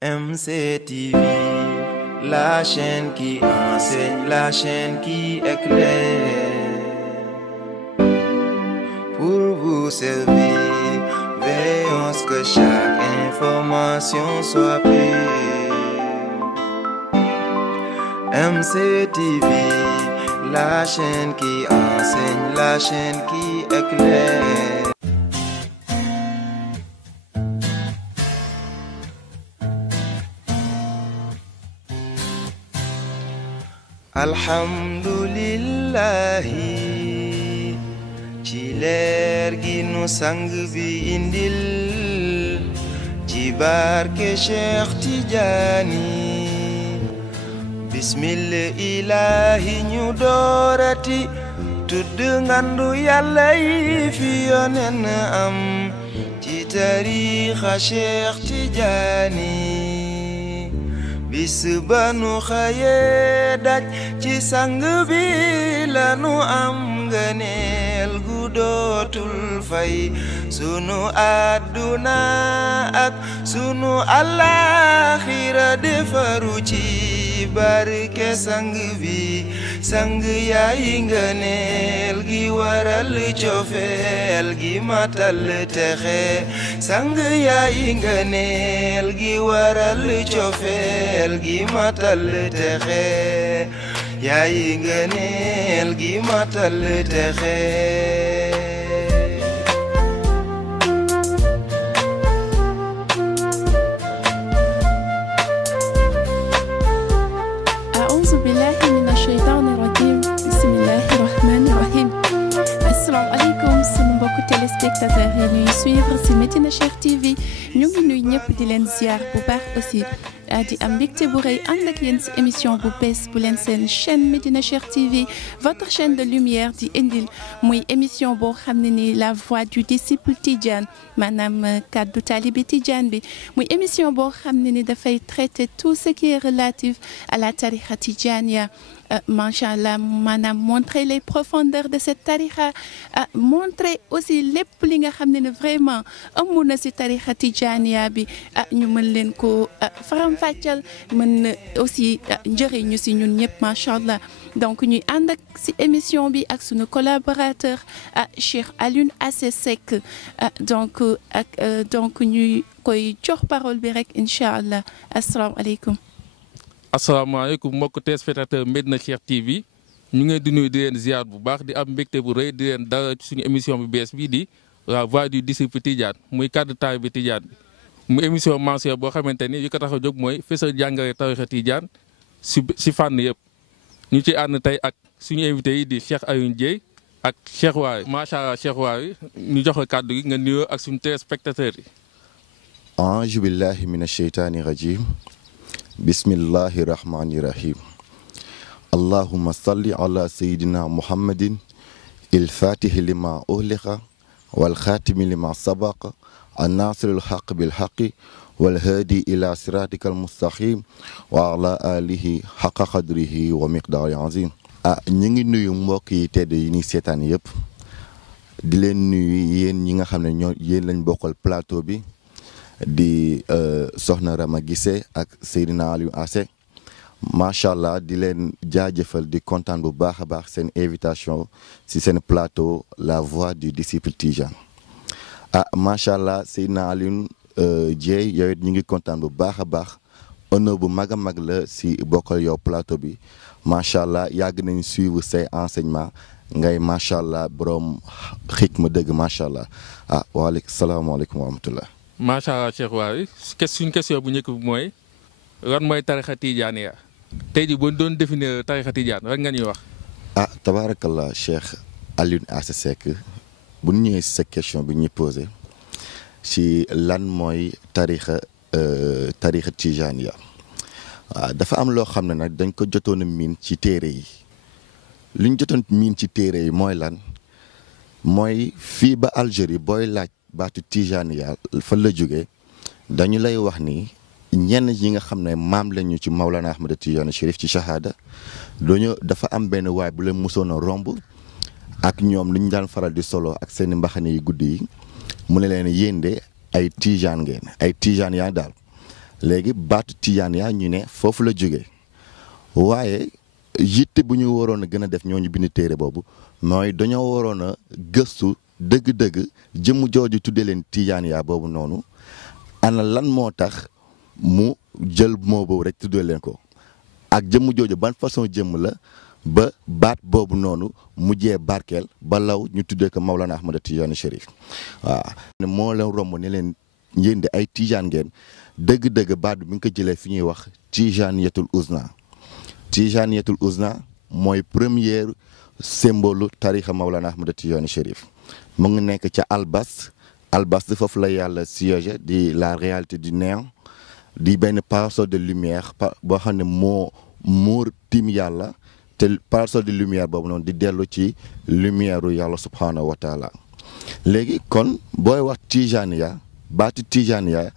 MCTV, la chaîne qui enseigne, la chaîne qui éclaire. Pour vous servir, veillons que chaque information soit pure. MCTV, la chaîne qui enseigne, la chaîne qui éclaire. Alhamdulillahi ci leer gi nu sang bi indil ci barke Cheikh Tidiane bismillah ilahi ñu doorati tudd ngandu Yàlla yi fi yonen am ci tariixa Cheikh Tidiane bis ba nu xëyee daj ci sang bi la nu am ngëneel gu dootul fay sunu àdduna ak sunu àllaaxira defaru ci barke sang bi sang yaay ngëneel gi waral cofeel gi matal texe sang yaay ngëneel gi waral cofeel gi matal texe yaay ngëneel gi matal texe أعوذ بالله من الشيطان الرجيم بسم الله الرحمن الرحيم Assalamu alaikum sunu mbokku téléspectateurs yi ñuy suivre ci Medina Cheikh TV ñu ngi nuy ñëpp di leen ziar bu baax aussi di am mbégte bu rëy ànd ak yéen ci émission bu bees bu leen seen chaîne Medina Cheikh TV votre chaîne de lumière di indil muy émission boo xam ne ni la voix du disciple Tidiane maanaam kaddu taalibe Tidiane bi muy émission boo xam ne ni dafay traiter tout ce qui est relatif à la tariqa Tidjania macha allah maanaam montrer les profondeurs de cette tariqa montrer aussi lépp li nga xam ne vraiment amu na ci tariqa Tidjania bi ñu mën leen ko faram-fàcceel mën na aussi njëriñu ci ñun ñëpp macha allah donc ñuy ànd ak ci émission bi ak sunu collaborateur Cheikh Alioune Assé Seck donc ñuy koy jox parole bi rek incha allah asalaamaaleykum. asalaamaaleykum mbokk téléspectateur Medina Cheikh TV ñu ngi di nuyu di leen ziar bu baax di am mbégte bu rëy di leen dara ci suñu émission bu bees bii di la voix du disciple Tidiane muy kaddu taalibe Tidiane bi mu émission mensuelle boo xamante ni li ko tax a jóg mooy fësal jàngale tarixa Tidiane si fànn yëpp ñu ci ànd tey ak suñu invité yi di Cheikh Alioune Dieye ak Cheikh Waly macha allah Cheikh Waly ñu jox ko kàddu gi nga nuyoo ak suñu téléspectateurs yi. A'uuzu billahi mina shaytaani rajiim bismillahi rahmaani rahiim allahumma salli ala sayyidina muhammadin il fatihi lima ughliqa wal xaatimi lima sabaqa annaasiril xaq bil xaqi wal haadi ila siraatikal mustaqim wa ala alihi xaqa qadrihi wa miqdaari azim ñu ngi nuyu mbokk yi tedd yi ni seetaan yëpp di leen nuyu yéen ñi nga xam ne ñoo yéen lañ bokkal plateau bi di soxna Rama Guissé ak Seydina Aliou Assé macha allah di leen jaajëfal di kontaan bu baax a baax seen invitation si seen plateau la voix du disciple Tidiane macha allah Seydina Aliou Dieye yow it ñu ngi kontaan bu baax a baax honneur bu mag a mag la si bokkal yow plateau bi macha allah yàgg nañ suivre say enseignements ngay macha allah borom xikma dëgg macha allah waaleykum salaamaaleykum wa rahmatullah. macha allah Cheikh Waly suñu question bu njëkk bi mooy lan mooy tarixa Tidjania tey jii boo doon définir tarixa Tidiane lan nga ñuy wax. tabaarakallah Cheikh Alioune Assé Seck bu ñu ñëwee si sa question bi ñuy posé si lan mooy tarixa Tidjania dafa am loo xam ne nag dañ ko jotoon a miin ci téere yi li ñu jotoon miin ci téere yi mooy lan mooy fii ba Algérie booy laaj. baatu Tidjania fa la jógee dañu lay wax ni ñenn ñi nga xam ne maam lañu ci Maulana Ahmad Tidjani Chérif ci shahada dafa am benn waay bu leen musoon a romb ak ñoom li ñu daan faral di solo ak seen mbaxane yu guddi yi mu ne leen yéen de ay Tidjane ngeen ay Tidjane yaa daal léegi baatu tijaan yaa ñu ne foofu la jóge waaye yitte bu ñu waroon a gën a def ñooñu bind téere boobu mooy dañoo waroon a gëstu dëgg-dëgg jëmm jooju tuddee leen tijaan yaa boobu noonu ana lan moo tax mu jël moo boobu rek tuddee leen ko ak jëmm jooju ban façon jëmm la ba baat boobu noonu mujjee barkeel ba law ñu tuddee ko Mawlana Ahmada Tijaani Chérif waaw moo leen romb ne leen yéen di ay tijaan ngeen dëgg-dëgg baat bi mi ngi ko jëlee fi ñuy wax Tijaaniyatul Uzna Tijaaniyatul Uzna mooy première symbole tarixa Mawlana Ahmada Tijaani Chérif mu ngi nekk ca albas foofu la yàlla siège di la réalité du néant di benn parasol de lumière boo xam ne moo muur tim yàlla te parasol de lumière boobu noonu di dellu ci lumière u yàlla subhanahu wa taala léegi kon booy wax tijaniya baatu tijaniya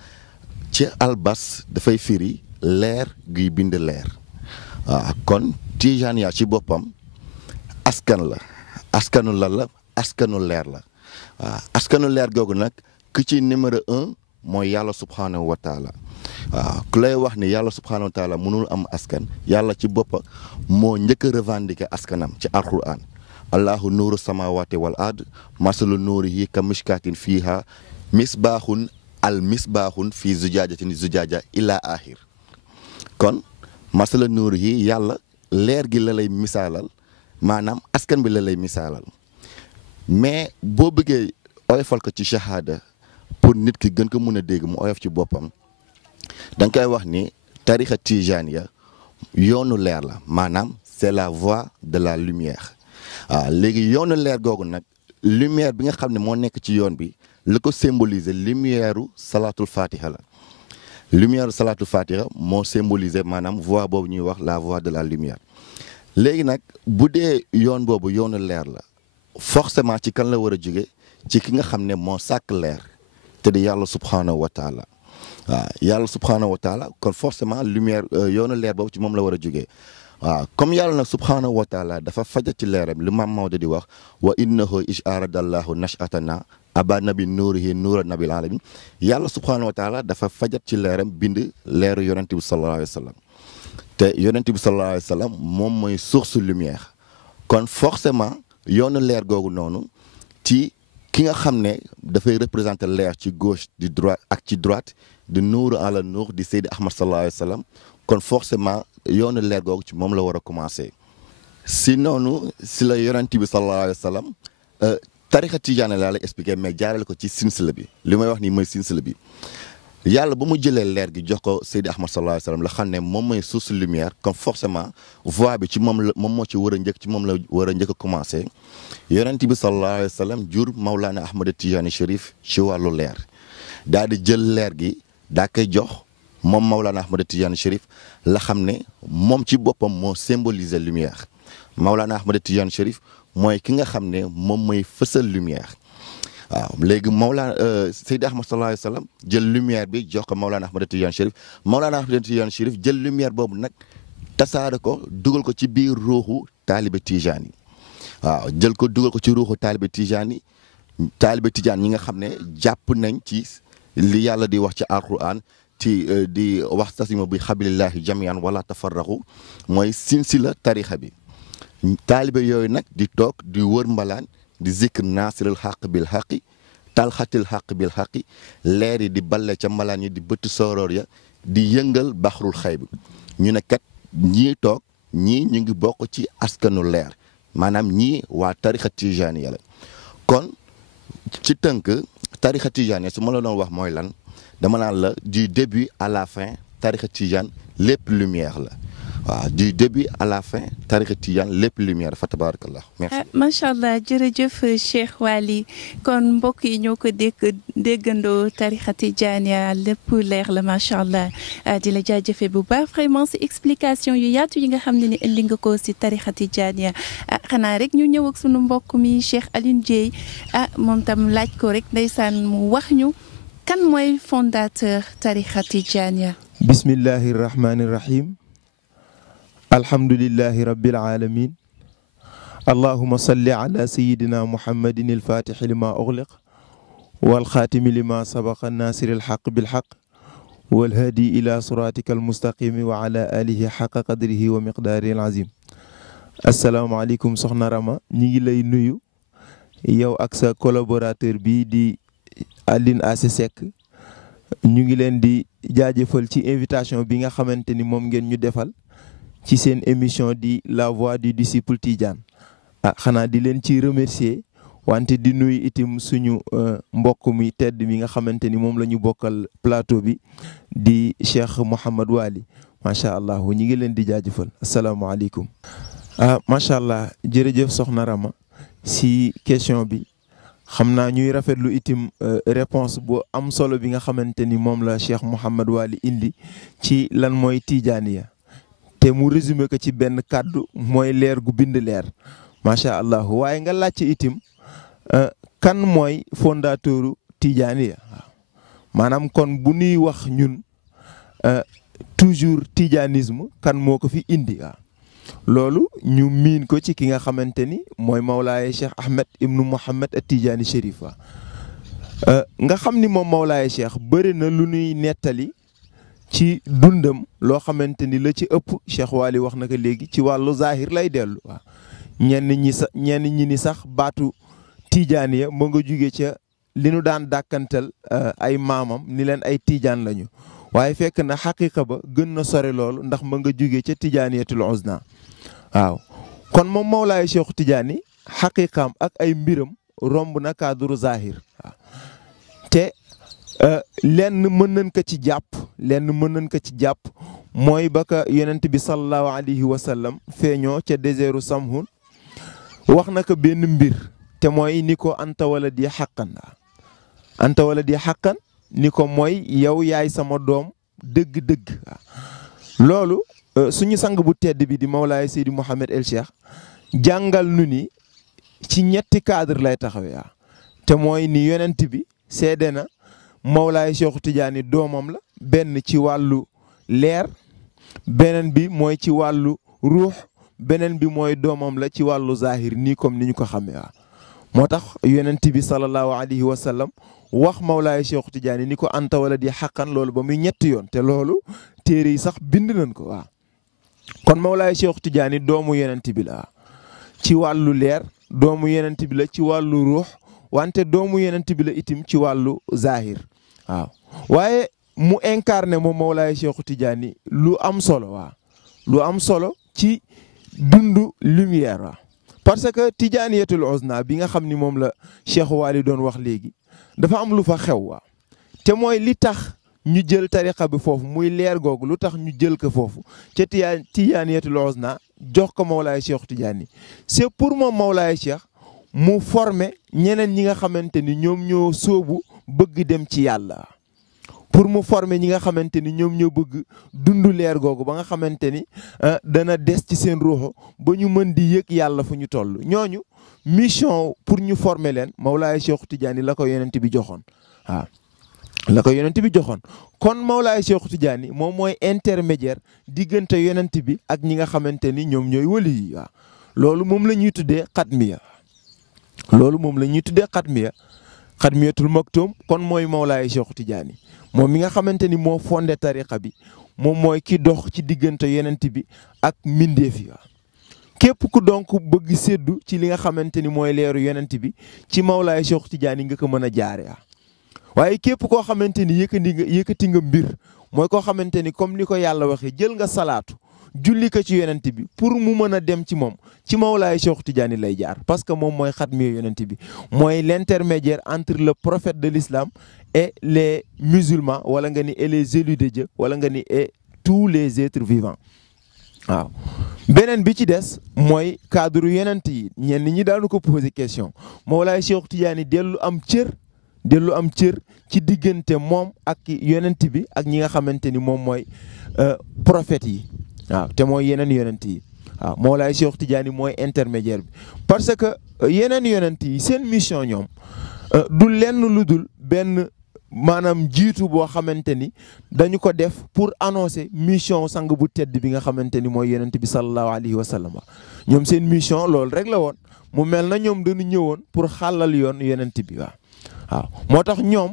ci albas dafay firi leer guy bind leer waaw kon tijaniya ci boppam askan la askanu lan la askanu leer la waaw askanu leer googu nag ku ci numéro 1 mooy yàlla subhanahu wa taala waaw ku lay wax ni yàlla subhanahu wa taala mënul am askan yàlla ci boppa moo njëkk a revendiquer askanam ci alquran allahu nuuru samawati wal ard masalu nuurihi ka mishkatin fiha misbaaxun al misbaaxun fii zujaajatin zujaaja ila ahir kon masala nuurihi yàlla leer gi la lay misaalal maanaam askan bi la lay misaalal mais boo bëggee oyofal ko ci shahada pour nit ki gën ko mën a dégg mu oyof ci boppam da nga koy wax ni tarixa tijaniya yoonu leer la maanaam c'est la voie de la lumière waaw léegi yoonu leer googu nag lumière bi nga xam ne moo nekk ci yoon bi la ko symboliser lumière u salatul fatiha la lumière u salatul fatiha moo symboliser maanaam voie boobu ñuy wax la voie de la lumière léegi nag bu dee yoon boobu yoonu leer la forcément ci kan la war a jóge ci ki nga xam ne moo sàkk leer te di yàlla subhanahu wa taala waaw yàlla subhanahu wa taala kon forcément lumière yoonu leer boobu ci moom la war a jógee waaw comme yàlla nag subhanahu wa taala dafa faja ci leeram lu maam Maodo di wax wa innahu ish aradallahu nashatana aba nabi nuurihi nuura nabil alamin yàlla subhanahu wa taala dafa fajat ci leeram bind leeru yonente bi sallallahu alayhi wa sallam te yonente bi sallallahu alayhi wa sallam moom mooy source lumière kon forcément yoonu leer googu noonu ci ki nga xam ne dafay représenter leer ci gauche di droite ak ci droite di nuuru ala nuur di Seydi Ahmad sallallahu alayhi wa sallam kon forcément yoonu leer googu ci moom la war a commencer si noonu si la yonent bi sallallahu alayhi wa sallam tarixa tijaane laa lay expliquer mais jaarale ko ci sinsila bi li may wax nii mooy sinsila bi yàlla ba mu jëlee leer gi jox ko Seydi Ahmad sallallahu alayhi wa sallam la xam ne moom mooy source lumière comme forcément voie bi ci moom la moom moo ci war a njëkk ci moom la war a njëkk a commencé yonent bi sallallahu alayhi wa sallam jur Mawlana Ahmada Tijaani Chérif ci wàllu leer daal di jël leer gi daa koy jox moom Mawlana Ahmada Tijaani Chérif la xam ne moom ci boppam moo symboliser lumière Mawlana Ahmada Tijaani Chérif mooy ki nga xam ne moom mooy fësal lumière waaw léegi Mawlana Seydi Ahmad sallallahu alayhi wa sallam jël lumière bi jox ko Mawlana Ahmada Tijaani Chérif Mawlana Ahmada Tijaani Chérif jël lumière boobu nag tasaare ko dugal ko ci biir ruuxu taalibe Tijaan yi waaw jël ko dugal ko ci ruuxu taalibe Tijaan yi taalibe Tijaan ñi nga xam ne jàpp nañ ci li yàlla di wax ci alquran ci di wax tasima bi xabilillahi jamian wala tafarraxu mooy sinsila tarixa bi taalibe yooyu nag di toog di wër mbalaan di zikr naasiril xaq bil xaqi talxatil xaq bil xaqi leer yi di balle ca mbalaan yi di bëtt sooroor ya di yëngal baxrul xay bi ñu ne kat ñii toog ñii ñu ngi bokk ci askanu leer maanaam ñii waa tarixa tijaaniya la kon ci tënk tarixa tijaaniya su ma la doon wax mooy lan dama naan la du début à la fin tarixa tijaan lépp lumière la waaw du début à la fin tarixa tijaan lépp lumière fa tabarakallah merci. macha allah jërëjëf Cheikh Waly kon mbokk yi ñoo ko déggandoo tarixa tijaaniya lépp leer la macha allah di la jaajëfee bu baax vraiment si explication yu yaatu yi nga xam ne ni indi nga ko si tarixa tijaaniya xanaa rek ñu ñëw ak sunu mbokk mi Cheikh Alioune Dieye moom tam laaj ko rek ndeysaan mu wax ñu kan mooy fondateur tarixa tijaaniya. bismillahi rahmani rahim. alhamdulillahi rabbil alamin allahuma salli ala sayidina muhammadin alfatixi lima uxliq walxaatimi lima sabaqa nasiri alxaq bilxaq والهادي إلى صراطك المستقيم وعلى آله حق قدره ومقداره العظيم. السلام عليكم soxna Rama ñi ngi lay nuyu yow ak sa collaborateur bi di Aline Assé Seck ñu ngi leen di jaajëfal ci invitation bi nga xamante ni moom ngeen ñu defal ci seen émission di La Voix du Disciple Tidiane. xanaa di leen ci remercier wante di nuyu itam suñu mbokk mi tedd mi nga xamante ni moom la ñu bokkal plateau bi di Cheikh Mouhamad Waly macha allah ñu ngi leen di jaajëfal asalaamaaleykum. macha allah jërëjëf soxna Rama si question bi xam naa ñuy rafetlu itam réponse bu am solo bi nga xamante ni moom la Cheikh Mouhamad Waly indi ci lan mooy tijaaniya te mu résumé ko ci benn kàddu mooy leer gu bind leer macha allah waaye nga laajte itam kan mooy fondateuru tijaaniya maanaam kon bu ñuy wax ñun toujours tijanisme kan moo ko fi indi loolu ñu miin ko ci ki nga xamante ni mooy Mawlaaye Cheikh Ahmed ibnu Mouhamed at Tijaani Chérif nga xam ni moom Mawlaaye Cheikh bëri na lu ñuy nettali ci dundam loo xamante ni la ci ëpp Cheikh Waly wax na ko léegi ci wàllu zahir lay dellu waaw ñenn ñi ni sax baatu tijaaniya mu nga jóge ca li nu daan dàkkantal ay maamam ni leen ay tijaan lañu waaye fekk na xaqiqa ba gën na sore loolu ndax ma nga jóge ca tijaaniyatul uzna waaw kon moom Mawlaaye Cheikh Tidiane xaqiqaam ak ay mbiram romb na cadre zahir waaw te lenn mën nañ ko ci jàpp mooy ba ka yonent bi sallallahu alayhi wa sallam feeñoo ca désertu Samhun wax na ko benn mbir te mooy ni ko anta waladi xaqan ni ko mooy yow yaay sama doom dëgg-dëgg loolu suñu sang bu tedd bi di Mawlaaye Seydi Mouhamed El Cheikh jàngal nu ni ci ñetti cadre lay taxawee te mooy ni yonent bi seede na Mawlaaye Cheikh Tidiane doomam la benn ci wàllu leer beneen bi mooy ci wàllu ruux beneen bi mooy doomam la ci wàllu zahir nii comme ni ñu ko xamee moo tax yonent bi sallallahu alayhi wa sallam wax Mawlaaye Cheikh Tidiane ni ko anta waladi xaqan loolu ba muy ñetti yoon te loolu téere yi sax bind nañ ko kon Mawlaaye Cheikh Tidiane doomu yonent bi la ci wàllu leer doomu yonent bi la ci wàllu ruux wante doomu yonent bi la itim ci wàllu zahir waaye mu incarné moom Mawlaaye Cheikh Tidiane lu am solo ci dundu lumière parce que tijaaniyatul uzna bi nga xam ni moom la Cheikh Waly doon wax léegi dafa am lu fa xew te mooy li tax ñu jël tariqa bi foofu muy leer googu lu tax ñu jël ko foofu ca tijaaniyatul uzna jox ko Mawlaaye Cheikh Tidiane c'est pour moom Mawlaaye Cheikh mu former ñeneen ñi nga xamante ni ñoom ñoo sóobu bëgg dem ci yàlla pour mu former ñi nga xamante ni ñoom ñoo bëgg dundu leer googu ba nga xamante ni dana des ci seen ruuxu ba ñu mën di yëg yàlla fu ñu toll ñooñu mission pour ñu former leen Mawlaaye Cheikh Tidiane la ko yonent bi joxoon kon Mawlaaye Cheikh Tidiane moom mooy intermédiaire diggante yonent bi ak ñi nga xamante ni ñoom ñooy wali yi loolu moom la ñuy tuddee xatmiyatul maktum kon mooy Mawlaaye Cheikh Tidiane moom mi nga xamante ni moo fondé tariqa bi moom mooy ki dox ci diggante yonent bi ak mbindeef yi képp ku donc bëgg séddu ci li nga xamante ni mooy leeru yonent bi ci Mawlaaye Cheikh Tidiane nga ko mën a jaare waaye képp koo xamante ni yëkkati nga mbir mooy koo xamante ni comme ni ko yàlla waxee jël nga salaatu julli ko ci yonent bi pour mu mën a dem ci moom ci Mawlaaye Cheikh Tidiane lay jaar parce que moom mooy xatmi yonent bi mooy l'intermédiaire entre le prophète de l'islam et les musulmans wala nga ni et les élus de Dieu wala nga ni et tous les êtres vivants beneen bi ci des mooy cadre yonent yi ñenn ñi daanu ko poser question Mawlaaye Cheikh Tidiane dellu am cër ci diggante moom ak yonent bi ak ñi nga xamante ni moom mooy prophètes yi te mooy yeneen yonent yi Mawlaaye Cheikh Tidiane mooy intermédiaire bi parce que yeneen yonent yi seen mission ñoom du lenn lu dul benn maanaam jiitu boo xamante ni dañu ko def pour annoncer mission sang bu tedd bi nga xamante ni mooy yonent bi sallallahu alayhi wa sallam ñoom seen mission loolu rek la woon mu mel na ñoom dañu ñëwoon pour xàllal yoon yonent bi waaw moo tax ñoom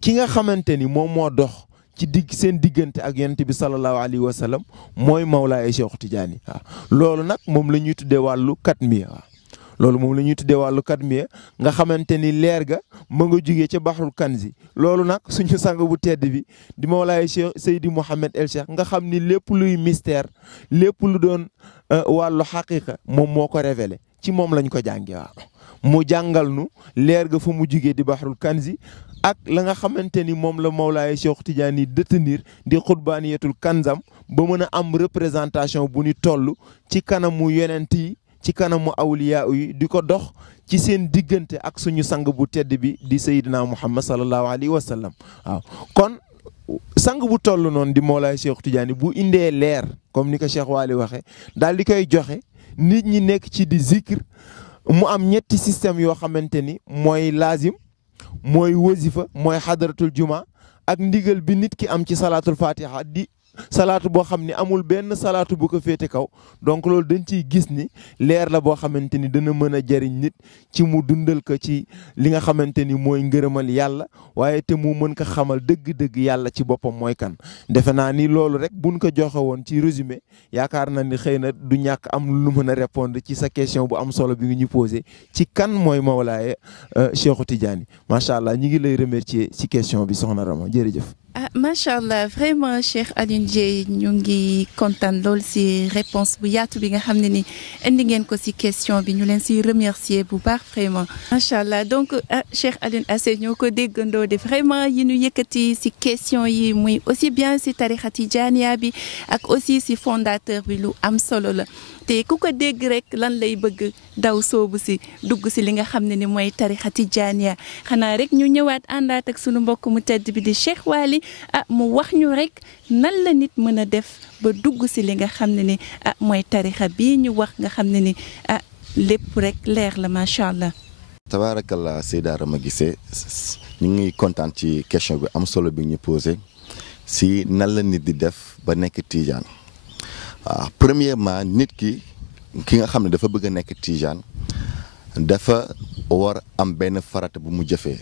ki nga xamante ni moom moo dox ci seen diggante ak yonent bi sallallahu alayhi wa sallam mooy Mawlaay Cheikh Tidiane waaw loolu nag moom la ñuy tuddee wàllu katmiya waaw loolu moom la ñuy tuddee wàllu katmiya nga xamante ni leer ga ma nga jugee ca baxrul kanzi loolu nag suñu sang bu tedd bi di Mawlaay Cheikh Seydi Mouhamed El Cheikh nga xam ni lépp luy mystère lépp lu doon wàllu xaqiqa moom moo ko révélé ci moom lañ ko jànge waaw mu jàngal nu leer ga fa mu jugee di baxrul kanzi ak la nga xamante ni moom la Mawlaay Cheikh Tidiane détenir di xutbaaniyatul kanzam ba mën a am représentation bu ñu toll ci kanamu yonent yi ci kanamu awliya yi di ko dox ci seen diggante ak suñu sang bu tedd bi di Seydina Muhammad sallallahu alayhi wa sallam waaw kon sang bu toll noonu di Mawlaay Cheikh Tidiane bu indee leer comme ni ko Cheikh Waly waxee daal di koy joxe nit ñi nekk ci di zikr mu am ñetti système yoo xamante ni mooy laazim mooy wasifa mooy xadaratul juma ak ndigal bi nit ki am ci salaatul fatiha di salaatu boo xam ni amul benn salaatu bu ko féete kaw donc loolu dañ ciy gis ni leer la boo xamante ni dana mën a jariñ nit ci mu dundal ko ci li nga xamante ni mooy ngërëmal yàlla waaye te mu mën ko xamal dëgg-dëgg yàlla ci boppam mooy kan defe naa ni loolu rek buñ ko joxe woon ci résumé yaakaar na ni xëy na du ñàkk am lu mën a répondre ci sa question bu am solo bi nga ñu posé ci kan mooy Mawlaay Cheikh Tidiane macha allah ñi ngi lay remercier ci question bi soxna Rama jërëjëf. macha allah vraiment Cheikh Alioune Dieye ñu ngi kontaan lool si réponse bu yaatu bi nga xam ne ni indi ngeen ko si question bi ñu leen si remercier bu baax vraiment macha allah donc Cheikh Alioune Assé ñoo ko déggandoo de vraiment yi ñu yëkkati si question yi muy aussi bien si tarixa Tijaaniya bi ak aussi si fondateur bi lu am solo la te ku ko dégg rek lan lay bëgg daw soobu si dugg si li nga xam ne ni mooy tarixa Tijaaniya xanaa rek ñu ñëwaat àndaat ak sunu mbokk mu tedd bi di Cheikh Waly mu wax ñu rek nan la nit mën a def ba dugg si li nga xam ne ni mooy tarixa bii ñu wax nga xam ne ni lépp rek leer la macha allah. tabaarakallah Seyda Rama Guissé ñu ngi kontaan ci question bi am solo bi ñu posé si nan la nit di def ba nekk tijaan waaw premièrement nit ki nga xam ne dafa bëgg a nekk tijaan dafa war am benn farata bu mu jëfee.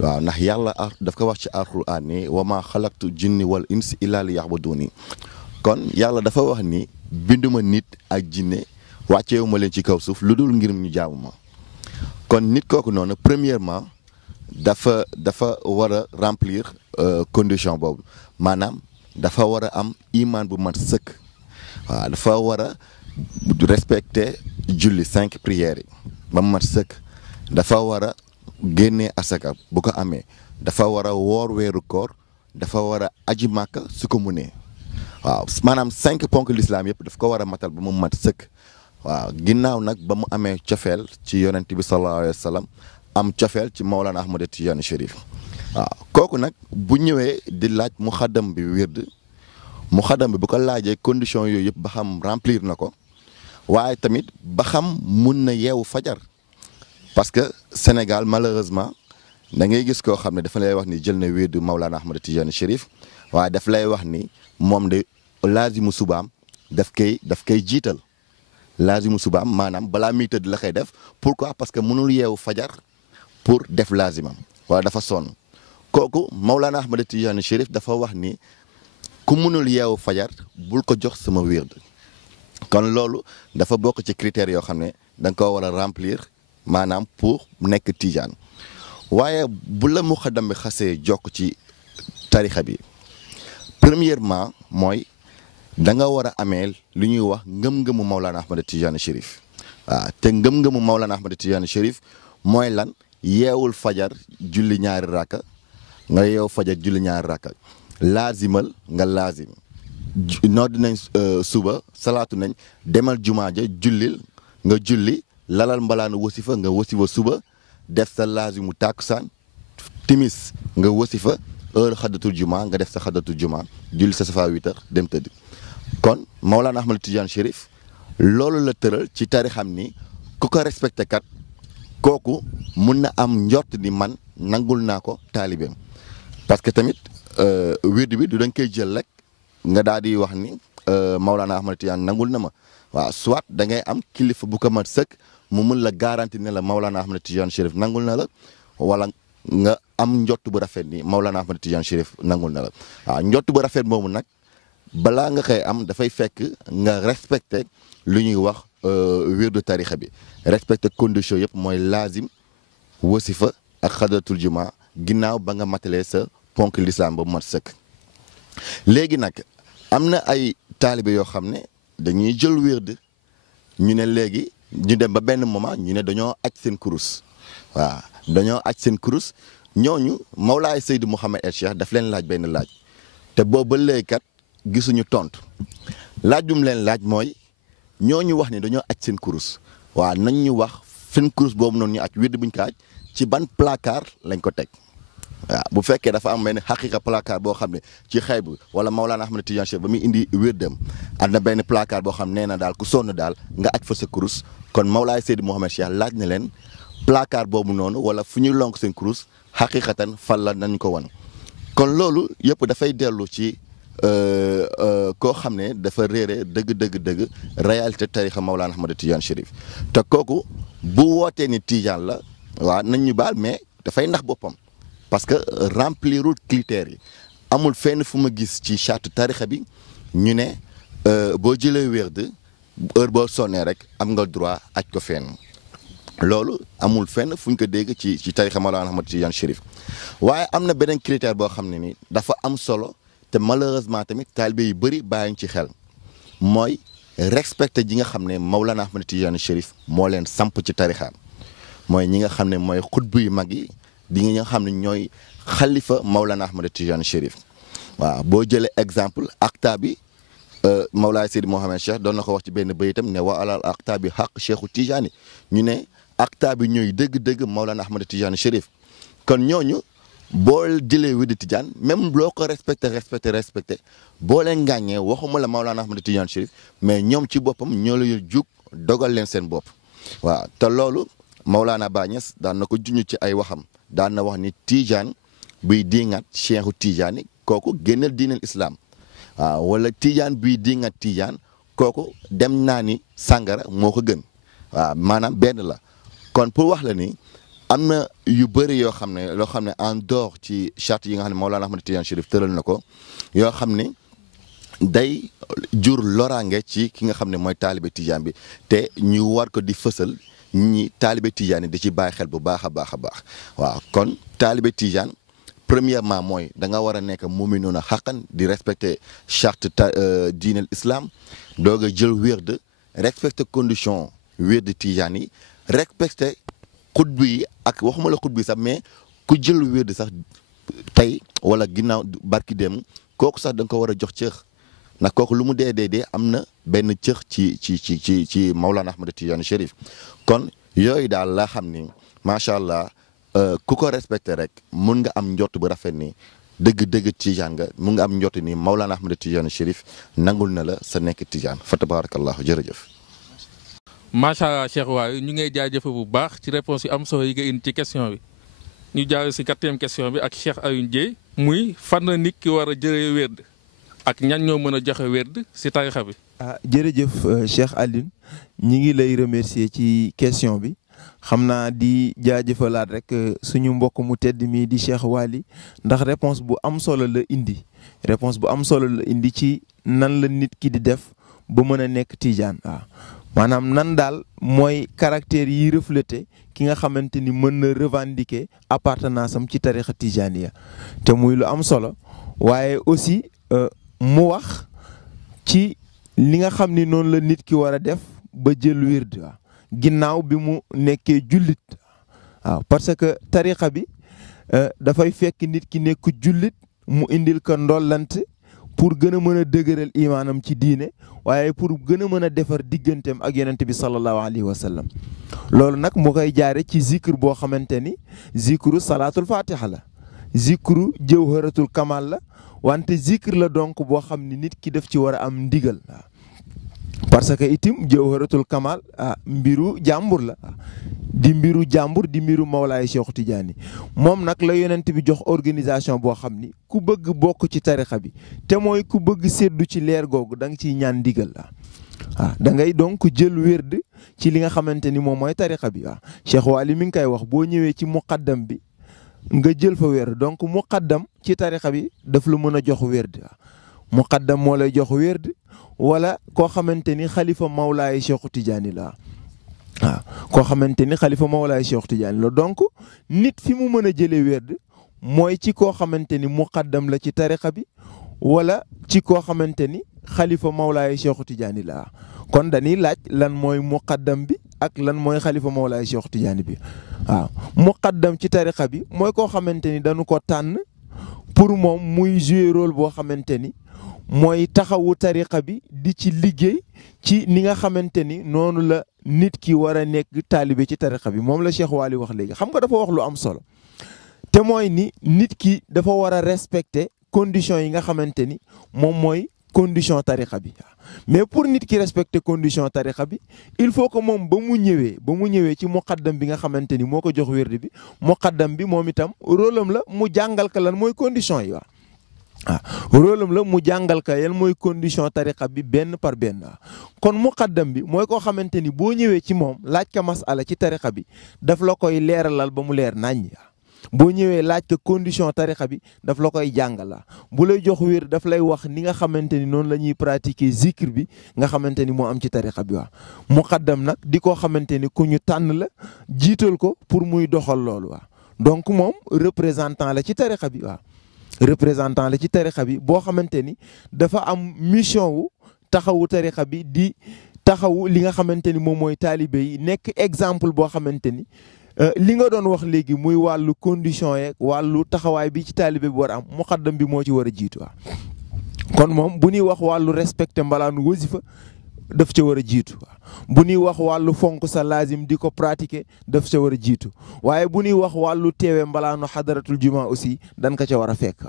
waaw ndax yàlla daf ko wax ci alxuraan ni wa maa xalaqtu jinni wal insi illaa li yaxbuduuni kon yàlla dafa wax ni binduma nit ak jinne wàcceewuma leen ci kaw suuf lu dul ngir ñu jaamu ma kon nit kooku noonu premièrement dafa war a remplir condition boobu maanaam dafa war a am imaan bu mat sëkk waaw dafa war a respecter julli 5 prières yi ba mat sëkk dafa war a génnee asaka bu ko amee dafa war a woor weeru koor dafa war a aji màkka su ko munee waaw maanaam 5 ponk l'islam yëpp daf ko war a matal ba mu mat sëkk waaw ginnaaw nag ba mu amee cofeel ci yonent bi sallallahu alayhi wa sallam am cofeel ci Mawlana Ahmad Tidiane Chérif waaw kooku nag bu ñëwee di laaj muxaddam bi wird muxaddam bi bu ko laajee condition yooyu yëpp ba xam remplir na ko waaye tamit ba xam mun na yeewu fajar parce que Sénégal malheureusement da ngay gis koo xam ne dafa lay wax ni jël na wéedu Mawlana Ahmad Tidiane Chérif waaye daf lay wax ni moom de laazimu subaam daf koy jiital laazimu subaam maanaam balaa muy tëdd la koy def pourquoi parce que mënul yeewu fajar pour def laazimam wala dafa sonn kooku Mawlana Ahmad Tidiane Chérif dafa wax ni ku mënul yeewu fajar bul ko jox sama wérd kon loolu dafa bokk ci critères yoo xam ne da nga koo war a remplir maanaam pour nekk tijaan waaye bu la muxaddam bi xasee jokk ci tarixa bi premièrement mooy da nga war a ameel lu ñuy wax ngëm-ngëmu Mawlana Ahmad Tidiane Chérif waaw te ngëm-ngëmu Mawlana Ahmad Tidiane Chérif mooy lan yeewul fajar julli ñaari rakka nga yeewu fajar julli ñaari rakka laazimal nga laazim nodd nañ suba salaatu nañ demal jumaa ja jullil nga julli lalal mbalaanu wasifa nga wasifa suba def sa laazimu tàkkusaan timis nga wasifa heure xaddatul juma nga def sa xaddatul juma julli sa safa 8 heures dem tëdd kon Mawlana Ahmad Tidiane Chérif loolu la tëral ci tarixam ni ku ko respecté kat kooku mun na am njort ni man nangul naa ko taalibeem parce que tamit wird bi du dañ koy jël rek nga daal di wax ni Mawlana Ahmad Tidiane nangul na ma waaw soit da ngay am kilifa bu ko mat sëkk mu mun la garanti ne la Mawlana Ahmad Tidiane Chérif nangul na la wala nga am njott bu rafet ni Maulana Ahmad Tidiane Chérif nangul na la waaw njott bu rafet moomu nag balaa nga koy am dafay fekk nga respecté lu ñuy wax wirdu tarixa bi respecté condition yëpp mooy laazim wasifa ak xadratul juma ginnaaw ba nga matalee sa ponk l'islam ba mat sëkk léegi nag am na ay taalibe yoo xam ne dañuy jël wird ñu ne léegi ñu dem ba benn moment ñu ne dañoo aj seen kurus waaw dañoo aj seen kurus ñooñu Mawlaay Seydou Mouhamed El Cheikh daf leen laaj benn laaj te boobu ba léegi kat gisuñu tontu laaj bi mu leen laaj mooy ñooñu wax ni dañoo aj seen kurus waaw nañ ñu wax seen kurus boobu noonu ñu aj wird buñ ko aj ci ban placard lañ ko teg waaw bu fekkee dafa am benn xaqiqa placard boo xam ne ci xaybu wala Maulana Ahmad Tidiane Chérif ba muy indi wirdam am na benn placard boo xam nee na daal ku sonn daal nga aj fa sa kurus kon Mawlaay Seydou Mouhamed Cheikh laaj na leen placard boobu noonu wala fu ñuy lonk seen kurus xaqiqatan fan la nañ ko wan kon loolu yëpp dafay dellu ci koo xam ne dafa réere dëgg réalité tarixa Maulana Ahmad Tidiane Chérif te kooku bu wootee ni Tidiane la waaw nañ ñu baal mais dafay ndax boppam parce que remplirul critères yi amul fenn fu ma gis ci charte tarixa bi ñu ne boo jëlee werd heure boo sonnee rek am nga droit aj ko fenn loolu amul fenn fu ñu ko dégg ci tarixa Maulana Ahmad Tidiane Chérif waaye am na beneen critère boo xam ne ni dafa am solo te malheureusement tamit taalibe yu bëri bàyyiñ ci xel mooy respecté ji nga xam ne Maulana Ahmad Tidiane Chérif moo leen samp ci tarixaam mooy ñi nga xam ne mooy xutbu yu mag yi di nga xam ne ñooy xalifa Maulana Ahmad Tidiane Chérif waaw boo jëlee exemple akta bi Mawlaay Seydi Mouhamed Cheikh doon na ko wax ci benn bayitam ne wa alal akta bi xaq Cheikhu Tidiane ñu ne akta bi ñooy dëgg-dëgg Maulana Ahmad Tidiane Chérif kon ñooñu boo jëlee wirdu Tidiane même loo ko respecté boo leen ngàññee waxuma la Maulana Ahmad Tidiane Chérif mais ñoom ci boppam ñoo la jug dogal leen seen bopp waaw te loolu Maulana Baye Niass daan na ko junj ci ay waxam daan na wax ni Tidiane buy diingat Cheikhu Tidiane kooku génneel diinal islam waaw wala Tidiane buy diingat Tidiane kooku dem naa ni sàngara moo ko gën waaw maanaam benn la kon pour wax la ni am na yu bëri yoo xam ne loo xam ne en dehors ci charte yi nga xam ne Maulana Ahmad Tidiane Chérif tëral na ko yoo xam ne day jur loraange ci ki nga xam ne mooy taalibe Tidiane bi te ñu war ko di fësal ñi taalibe Tidiane di ci bàyyi xel bu baax a baax waaw kon taalibe Tidiane premièrement mooy da nga war a nekk mu'minuuna xaqan di respecter charte diinal islam doog a jël wird respecter condition wird Tidiane yi respecter xutbu yi ak waxuma la xutbu yi sax mais ku jël wird sax tey wala ginnaaw barki dem kooku sax da nga ko war a jox cër ndax kooku lu mu dee am na benn cër ci Maulana Ahmad Tidiane Chérif kon yooyu daal laa xam ni macha allah ku ko respecté rek mun nga am njott bu rafet ni dëgg Tidiane nga mun nga am njott ni Maulana Ahmad Tidiane Chérif nangul na la sa nekk Tidiane fa tabarakallahu jërëjëf. macha allah Cheikh waaye ñu ngay jaajëfe bu baax ci réponse yu am solo yi nga indi ci question bi ñu jaaree si 4e question bi ak Cheikh Alioune Dieye muy fan la nit ki war a jëlee werd ak ñan ñoo mën a joxe werd si tarixa bi. jërëjëf Cheikh Alioune ñi ngi lay remercier ci question bi xam naa di jaajëfalaat rek suñu mbokk mu tedd mii di Cheikh Waly ndax réponse bu am solo la indi ci nan la nit ki di def ba mën a nekk Tidiane waaw maanaam nan daal mooy caractère yi reflété ki nga xamante ni mën na revendiquer appartenance am ci tarixa Tidianiya te muy lu am solo waaye aussi mu wax ci li nga xam ni noonu la nit ki war a def ba jël wird waaw ginnaaw bi mu nekkee jullit waaw parce que tarixa bi dafay fekk nit ki nekk jullit mu indil ko ndollant pour gën a mën a dëgëral imaanam ci diine waaye pour gën a mën a defar digganteem ak yonent bi sallallahu alayhi wa sallam loolu nag mu koy jaare ci zikr boo xamante ni zikru salaatul fatiha la zikru jawharatul kamal la wante zikr la donc boo xam ni nit ki daf ci war a am ndigal waaw parce que itim jawharatul kamal mbiru jàmbur la di mbiru jàmbur di mbiru Mawlaay Cheikh Tidiane moom nag la yonent bi jox organisation boo xam ni ku bëgg bokk ci tarixa bi te mooy ku bëgg seddu ci leer googu da nga ciy ñaan ndigal da ngay donc jël wérd ci li nga xamante ni moom mooy tarixa bi Cheikh Waly mi ngi koy wax boo ñëwee ci muqaddam bi nga jël fa werd donc muqaddam ci tarixa bi daf la mën a jox werd muqaddam moo lay jox werd wala koo xamante ni xalifa Mawlaay Cheikh Tidiane la waaw koo xamante ni xalifa Mawlaay Cheikh Tidiane la donc nit fi mu mën a jëlee werd mooy ci koo xamante ni muqaddam la ci tarixa bi wala ci koo xamante ni xalifa Mawlaay Cheikh Tidiane la kon dañuy laaj lan mooy muqaddam bi ak lan mooy xalifa Mawlaay Cheikh Tidiane bi waaw muqaddam ci tarixa bi mooy koo xamante ni dañu ko tànn pour moom muy jouer rôle boo xamante ni mooy taxawu tarixa bi di ci liggéey ci ni nga xamante ni noonu la nit ki war a nekk taalibe ci tarixa bi moom la Cheikh Waly wax léegi xam nga dafa wax lu am solo te mooy ni nit ki dafa war a respecter conditions yi nga xamante ni moom mooy condition tarixa bi mais pour nit ki respecter condition tarixa bi il faut que moom ba mu ñëwee ci muqaddam bi nga xamante ni moo ko jox wérdi bi muqaddam bi moom itam rôle am la mu jàngal ka lan mooy condition yi rôle am la mu jàngal ka yan mooy condition tarixa bi benn par benn kon muqaddam bi mooy koo xamante ni boo ñëwee ci moom laaj ka masala ci tarixa bi daf la koy leeralal ba mu leer naññ boo ñëwee laaj ko condition tarixa bi daf la koy jàngal bu lay jox wér daf lay wax ni nga xamante ni noonu la ñuy pratiquer zikr bi nga xamante ni moo am ci tarixa bi muqaddam nag di koo xamante ni ku ñu tànn la jiital ko pour muy doxal loolu donc moom représentant la ci tarixa bi représentant la ci tarixa bi boo xamante ni dafa am mission wu taxawu tarixa bi di taxawu li nga xamante ni moom mooy taalibe yi nekk exemple boo xamante ni li nga doon wax léegi muy wàllu condition yeeg wàllu taxawaay bi ci taalibe bi war a am muqaddam bi moo ci war a jiitu kon moom bu ñuy wax wàllu respecté mbalaanu wasifa daf ca war a jiitu bu ñuy wax wàllu fonk sa lazim di ko pratiquer daf ca war a jiitu waaye bu ñuy wax wàllu teewe mbalaanu xadaratul juma aussi dañ ko ca war a fekk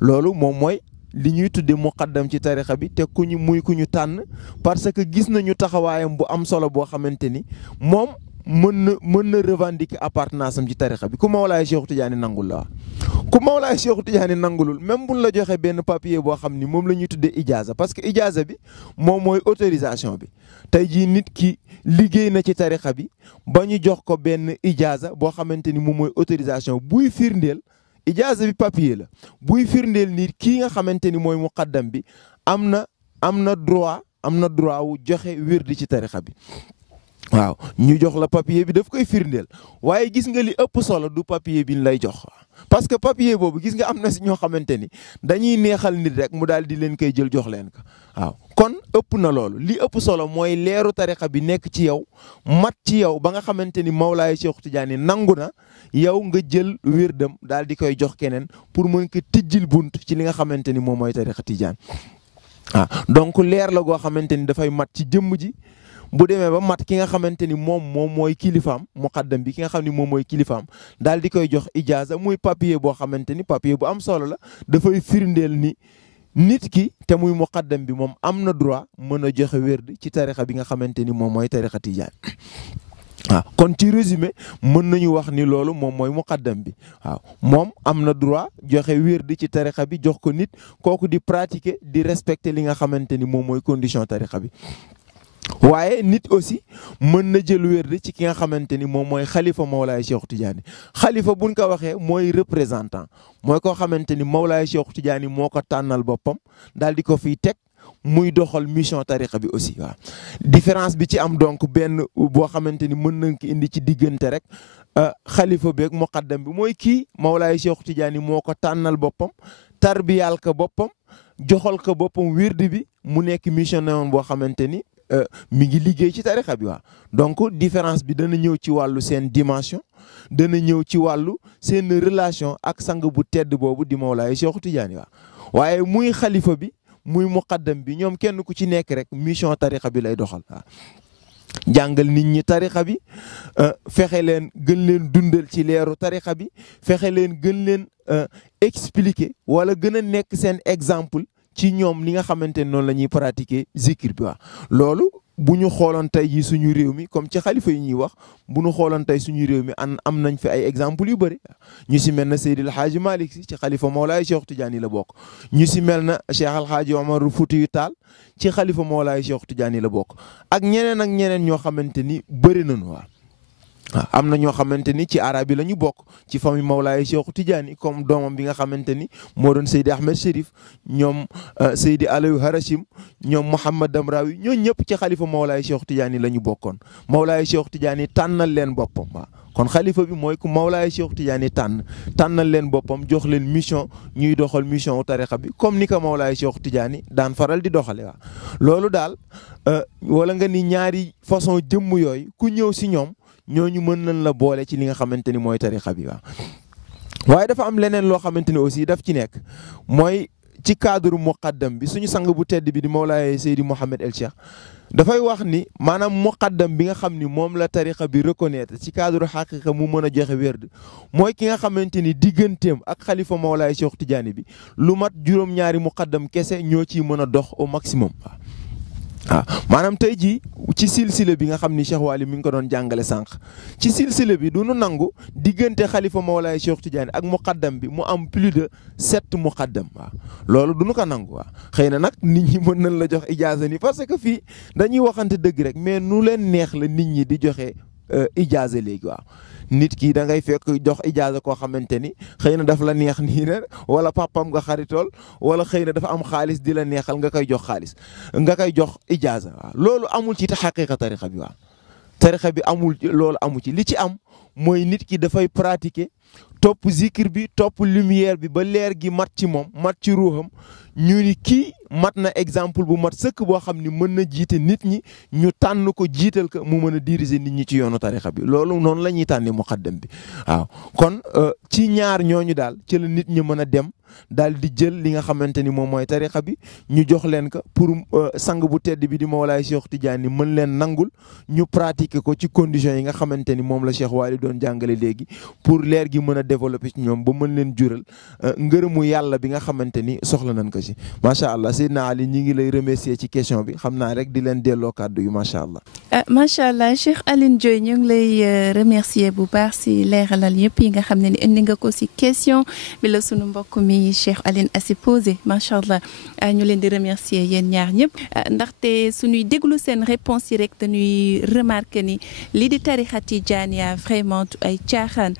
loolu moom mooy li ñuy tudde muqaddam ci tarixa bi te ku ñu tànn parce que gis nañu taxawaayam bu am solo boo xamante ni moom mën na revendiquer appartenance am ci tarixa bi ku Mawlaay Cheikh Tidiane nangul la ku Mawlaay Cheikh Tidiane nangulul même buñ la joxe benn papier boo xam ni moom la ñuy tuddee ijaaza parce que ijaaza bi moom mooy autorisation bi tey jii nit ki liggéey na ci tarixa bi ba ñu jox ko benn ijaaza boo xamante ni moom mooy autorisation buy firndeel ijaaza bi papier la buy firndeel nit kii nga xamante ni mooy muqaddam bi am na droit wu joxe wirdi ci tarixa bi ñu jox la papier bi daf koy firndeel waaye gis nga li ëpp solo du papier bi ñu lay jox parce que papier boobu gis nga am na si ñoo xamante ni dañuy neexal nit rek mu daal di leen koy jël jox leen ko kon ëpp na loolu li ëpp solo mooy leeru tarixa bi nekk ci yow mat ci yow ba nga xamante ni Mawlaay Cheikh Tidiane nangu na yow nga jël wérdam daal di koy jox keneen pour mën ko tijjil bunt ci li nga xamante ni moom mooy tarixa Tidiane donc leer la goo xamante ni dafay mat ci jëmm ji bu demee ba mat ki nga xamante ni moom mooy kilifaam muqaddam bi ki nga xam ni moom mooy kilifaam daal di koy jox ijaaza muy papier boo xamante ni papier bu am solo la dafay firndeel ni nit ki te muy muqaddam bi moom am na droit mën a joxe wérd ci tarixa bi nga xamante ni moom mooy tarixa Tijaan kon ci résumé mën nañu wax ni loolu moom mooy muqaddam bi moom am na droit joxe wérd ci tarixa bi jox ko nit kooku di pratiquer di respecter li nga xamante ni moom mooy condition tarixa bi waaye nit aussi mën na jël wérd ci ki nga xamante ni moom mooy xalifa Mawlaay Cheikh Tidiane xalifa buñ ko waxee mooy représentant mooy koo xamante ni Mawlaay Cheikh Tidiane moo ko tànnal boppam daal di ko fiy teg muy doxal mission tarixa bi aussi différence bi ci am donc benn boo xamante ni mën nañ ko indi ci diggante rek xalifa beeg muqaddam bi mooy kii Mawlaay Cheikh Tidiane moo ko tànnal boppam tarbiyal ko boppam joxal ko boppam wérd bi mu nekk mission woon boo xamante ni mi ngi liggéey ci tarixa bi donc différence bi dana ñëw ci wàllu seen dimension dana ñëw ci wàllu seen relation ak sang bu tedd boobu di Mawlaay Cheikh Tidiane waaye muy xalifa bi muy muqaddam bi ñoom kenn ku ci nekk rek mission tarixa bi lay doxal jàngal nit ñi tarixa bi fexe leen gën leen dundal ci leeru tarixa bi fexe leen gën leen expliquer wala gën a nekk seen exemple ci ñoom li nga xamante ne noonu la ñuy pratiquer zikir bi loolu bu ñu xooloon tey ji suñu réew mi comme ci xalifa yi ñuy wax bu ñu xooloon tey suñu réew mi am nañ fi ay exemple yu bëri ñu si mel na Seydil Hadji Malick si ci xalifa Mawlaay Cheikh Tidiane la bokk ñu si mel na Cheikh Al Hadji Omar Foutiyou Tall ci xalifa Mawlaay Cheikh Tidiane la bokk ak ñeneen ñoo xamante ni bëri nañu waaw am na ñoo xamante ni ci arab yi la ñu bokk ci famille Mawlaay Cheikh Tidiane comme doomam bi nga xamante ni moo doon Seydi Ahmed Chérif ñoom Seydi Aliou Harachim ñoom Mouhamad Damrawi ñoo ñëpp ci xalifa Mawlaay Cheikh Tidiane la ñu bokkoon Mawlaay Cheikh Tidiane tànnal leen boppam waaw kon xalifa bi mooy ku Mawlaay Cheikh Tidiane tànnal leen boppam jox leen mission ñuy doxal mission wu tarixa bi comme ni ko Mawlaay Cheikh Tidiane daan faral di doxale waaw loolu daal wala nga ni ñaari façon jëmm yooyu ku ñëw si ñoom ñooñu mën nañ la boole ci li nga xamante ni mooy tarixa bi waaw waaye dafa am leneen loo xamante ni aussi daf ci nekk mooy ci cadre muqaddam bi suñu sang bu tedd bi di Mawlaay Seydi Mouhamed El Cheikh dafay wax ni maanaam muqaddam bi nga xam ni moom la tarixa bi reconnaître ci cadre xaqiqa mu mën a joxe wérd mooy ki nga xamante ni digganteem ak xalifa Mawlaay Cheikh Tidiane bi lu mat juróom-ñaari muqaddam kese ñoo ciy mën a dox au maximum waaw maanaam tey jii ci silsile bi nga xam ni Cheikh Waly mi ngi ko doon jàngale sànq ci silsile bi du nu nangu diggante xalifa Mawlaay Cheikh Tidiane ak muqaddam bi mu am plus de 7 muqaddam waaw loolu du nu ko nangu waaw xëy na nag nit ñi mën nañ la jox ijaaza ni parce que fii dañuy waxante dëgg rek mais nu leen neex la nit ñi di joxe ijaaza léegi waaw nit ki da ngay fekk jox ijaaza koo xamante ni xëy na daf la neex nii rek wala papam nga xaritool wala xëy na dafa am xaalis di la neexal nga koy jox xaalis nga koy jox ijaaza waaw loolu amul ci xaqiqa tarixa bi waaw tarixa bi amul loolu amu ci li ci am mooy nit ki dafay pratiquer topp zikir bi topp lumière bi ba leer gi mat ci moom mat ci ruuxam ñu ni kii mat na exemple bu mat sëkk boo xam ni mën na jiite nit ñi ñu tànn ko jiital ko mu mën a diriger nit ñi ci yoonu tarixa bi loolu noonu la ñuy tànnee muqaddam bi waaw kon ci ñaar ñooñu daal ci la nit ñi mën a dem daal di jël li nga xamante ni moom mooy tarixa bi ñu jox leen ko pour sang bu tedd bi di Mawlaay Cheikh Tidiane mën leen nangul ñu pratiquer ko ci conditions yi nga xamante ni moom la Cheikh Waly doon jàngale léegi pour leer gi mën a développer ci ñoom ba mën leen jural ngërëmu yàlla bi nga xamante ni soxla nañ ko ci macha allah Seydina Ali ñi ngi lay remercier ci question bi xam naa rek di leen delloo kàddu yu macha allah. macha allah Cheikh Aline Dioye ñu ngi lay remercier bu baax si leeralal yëpp yi nga xam ne ni indi nga ko si question bi la sunu mbokk mi Cheikh Aline asi posé macha allah ñu leen di remercier yéen ñaar ñëpp ndaxte suñuy déglu seen réponse yi rek dañuy remarquer ni lii di tarixa tijaaniya vraiment ay caaxaan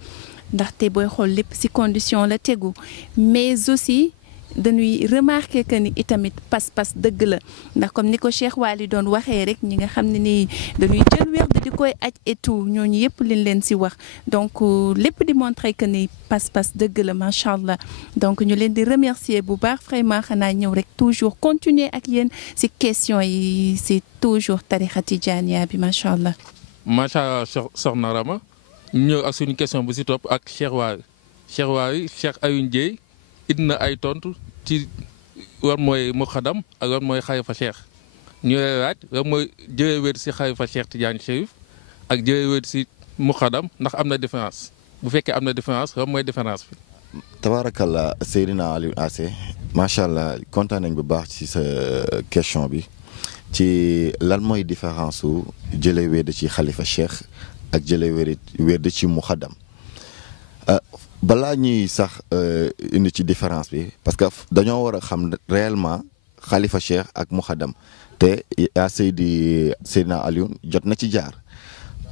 ndaxte booy xool lépp si condition la tegu mais aussi dañuy remarquer que ni itamit pas-pas dëgg la ndax comme ni ko Cheikh Waly doon waxee rek ñi nga xam ne ni dañuy jël werd di koy aj et tout ñooñu yëpp liñ leen si wax donc lépp di montrer que ni pas-pas dëgg la macha allah donc ñu leen di remercier bu baax vraiment xanaa ñëw rek toujours continuer ak yéen si question yi si toujours tarixa tijaaniya bi macha allah. macha allah soxna Rama ñëw ak suñu question bu si topp ak Cheikh Waly Cheikh Alioune Dieye indi na ay tontu ci war mooy muqaddam ak war mooy xalifa cheikh ñu lay laaj war mooy jëlee wér si xalifa Cheikh Tidiane Chérif ak jëlee wér si muqaddam ndax am na différence bu fekkee am na différence war mooy différence bi. tabaarakallah Seydina Aliou Assé macha allah kontaan nañ bu baax ci sa question bi ci lan mooy différence su jëlee wér ci xalifa cheikh ak jëlee wér ci muqaddam. balaa ñuy sax indi ci différence bi parce que dañoo war a xam réellement xalifa cheikh ak muxaddam te yaa Seydina Alioune jot na ci jaar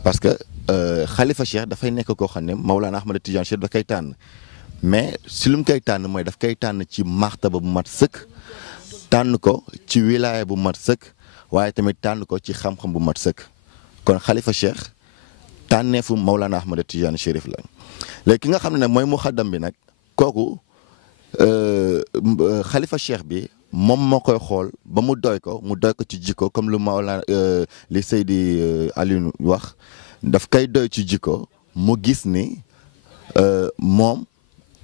parce que xalifa cheikh dafay nekk koo xam ne Mawlana Ahmad Tidiane Chérif da koy tànn mais si lu mu koy tànn mooy daf koy tànn ci martaba bu mat sëkk tànn ko ci wilaya bu mat sëkk waaye tamit tànn ko ci xam-xam bu mat sëkk kon xalifa cheikh tànneefu Mawlana Ahmad Tidiane Chérif la léegi ki nga xam ne mooy muxaddam bi nag kooku xalifa cheikh bi moom moo koy xool ba mu doy ko ci jikko comme lu Mawlana li Seydi Alioune wax daf koy doy ci jikko mu gis ni moom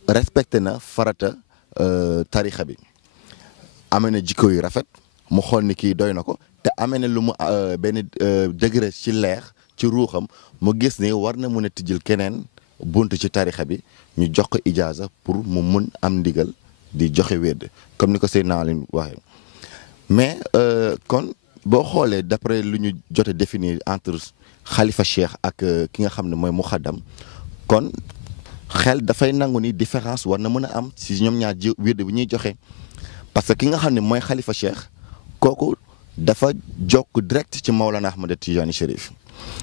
respecté na farata tarixa bi amee na jikko yu rafet mu xool ni kii doy na ko te amee na lu mu benn degré ci leer ci ruuxam mu gis ni war na mun a tijjil keneen buntu ci tarixa bi ñu jox ko ijaaza pour mu mun am ndigal di joxe wérd comme ni ko Seydina Aliou waxee mais kon boo xoolee d'après lu ñu jot a définir entre xalifa cheikh ak ki nga xam ne mooy muxaddam kon xel dafay nangu ni différence war na mën a am si ñoom ñaar wérd bi ñuy joxe parce que ki nga xam ne mooy xalifa cheikh kooku dafa jokk direct ci Mawlana Ahmad Tidiane Chérif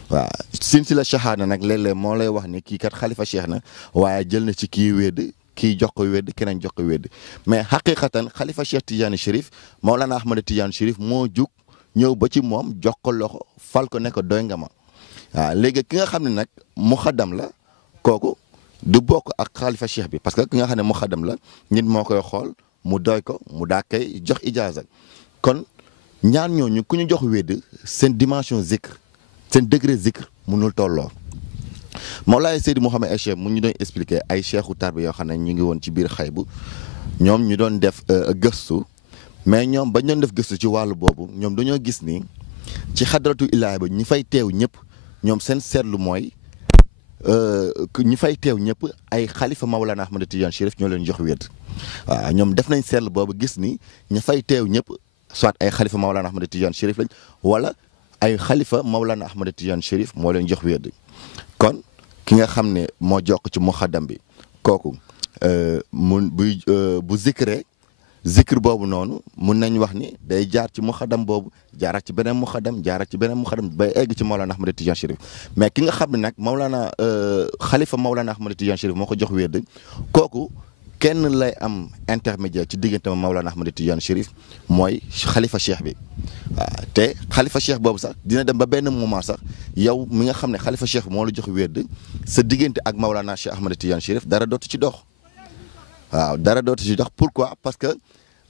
waaw silsila shahada nag léeg-léeg moo lay wax ni kii kat xalifa cheikh na waaye jël na ci kii wedd kii jox ko wedd keneen jox ko wedd mais xaqiqatan xalifa cheikh Tidiane Chérif Mawlana Ahmad Tidiane Chérif moo jug ñëw ba ci moom jox ko loxo fal ko ne ko doy nga ma waaw léegi ki nga xam ne nag muxaddam la kooku du bokk ak xalifa cheikh bi parce que ki nga xam ne muxaddam la nit moo koy xool mu doy ko mu daa koy jox ijaaza kon ñaar ñooñu ku ñu jox wedd seen dimension zikr seen degré zikr mënul tolloo Mawlaay Seydi Mouhamed El Cheikh mu ñu doon expliquer ay cheikhu tarbiya yoo xam ne ñu ngi woon ci biir xaybu ñoom ñu doon def gëstu mais ñoom bañ doon def gëstu ci wàllu boobu ñoom dañoo gis ni ci xadratu ilaahi ba ñi fay teew ñëpp ñoom seen seetlu mooy ñi fay teew ñëpp ay xalifa Mawlana Ahmad Tidiane Chérif ñoo leen jox wedd waaw ñoom def nañ seetlu boobu gis ni ñi fay teew ñëpp soit ay xalifa Mawlana Ahmad Tidiane Chérif lañ wala ay xalifa Mawlana Ahmad Tidiane Chérif moo leen jox wedd kon ki nga xam ne moo jokk ci muxaddam bi kooku mun bu zikr boobu noonu mun nañ wax ni day jaar ci muxaddam boobu jaaraat ci beneen muxaddam bay egg ci Mawlana Ahmad Tidiane Chérif mais ki nga xam ne nag Mawlana xalifa Mawlana Ahmad Tidiane Chérif moo ko jox wedd kooku kenn lay am intermédiaire ci diggante ma Mawlana Ahmad Tidiane Chérif mooy xalifa cheikh bi waaw te xalifa cheikh boobu sax dina dem ba benn moment sax yow mi nga xam ne xalifa cheikh bi moo la jox wedd sa diggante ak Mawlana Cheikh Ahmad Tidiane Chérif dara dootu ci dox waaw dara dootu ci dox pourquoi parce que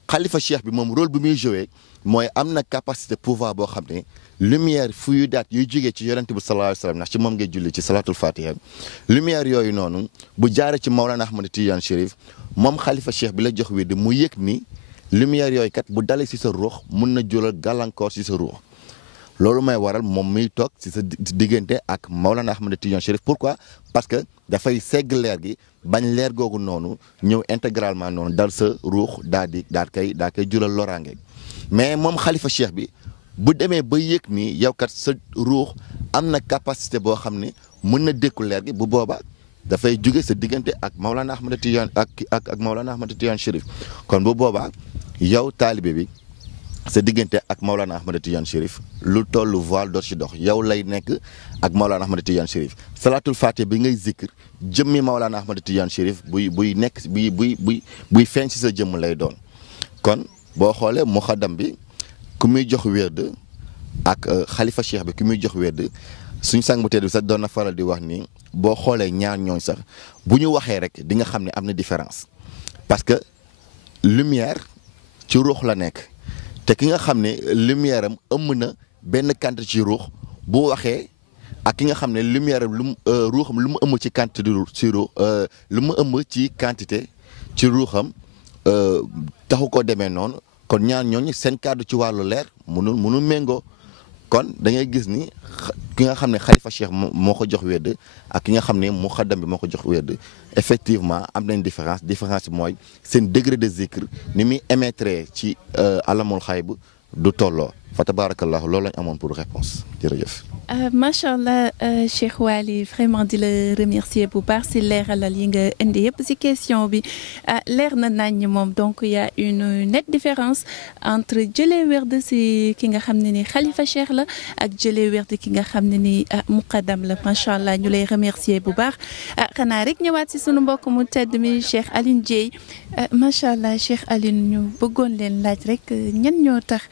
xalifa cheikh bi moom rôle bi muy joué mooy am na capacité pouvoir boo xam ne lumière fuyu daat yuy jógee ci yonent bi sallallahu alayhi wa sallam ndax ci moom ngay julli ci salatul fatiha lumière yooyu noonu bu jaaree ci Mawlana Ahmad Tidiane Chérif moom xalifa cheikh bi la jox wedd mu yëg ni lumière yooyu kat bu dalee si sa ruux mun na jural gàllankoor si sa ruux loolu may waral moom muy toog si sa diggante ak Mawlana Ahmad Tidiane Chérif pourquoi parce que dafay segg leer gi bañ leer googu noonu ñëw intégralement noonu dal sa ruux daal koy jural loraange mais moom xalifa cheikh bi bu demee ba yëg ni yow kat sa ruux am na capacité boo xam ne mën na dékku leer gi bu boobaa dafay jóge sa diggante ak Mawlana Ahmad Tidiane ak Mawlana Ahmad Tidiane Chérif kon bu boobaa yow taalibe bi sa diggante ak Mawlana Ahmad Tidiane Chérif lu tollu voile doot ci dox yow lay nekk ak Mawlana Ahmad Tidiane Chérif salatul fatiha bi ngay zikr jëmmi Mawlana Ahmad Tidiane Chérif buy feeñ ci sa jëmm lay doon kon boo xoolee muxaddam bi ku muy jox wedd ak xalifa cheikh bi ku muy jox wedd suñ sang bu tedd bi sax doon na faral di wax ni boo xoolee ñaar ñooñ sax bu ñu waxee rek di nga xam ne am na différence parce que lumière ci ruux la nekk te ki nga xam ne lumière am ëmm na benn quantité ci ruux bu waxee ak ki nga xam ne lumière am ruuxam lu mu ëmm ci quantité ci ruux lu mu ëmm ci quantité ci ruuxam taxu ko demee noonu kon ñaar ñooñu seen kàddu ci wàllu leer mënul méngoo kon da ngay gis ni ki nga xam ne xalifa cheikh moo ko jox wedd ak ki nga xam ne muxaddam bi moo ko jox wedd effectivement am nañ différence bi mooy seen degré de zikr ni muy émettre ci alamul xayb du tolloo fa tabarakallahu loolu lañ amoon pour réponse jërëjëf. macha allah Cheikh Waly vraiment di la remercier bu baax si leeralal yi nga indi yëpp si question bi leer na nañ moom donc y a une nette différence entre jëlee werd si ki nga xam ne ni xalifa cheikh la ak jëlee werd ki nga xam ne ni muqaddam la macha allah ñu lay remercier bu baax xanaa rek ñëwaat si sunu mbokk mu tedd mi Cheikh Alioune Dieye macha allah Cheikh Alioune ñu bëggoon leen laaj rek ñan ñoo tax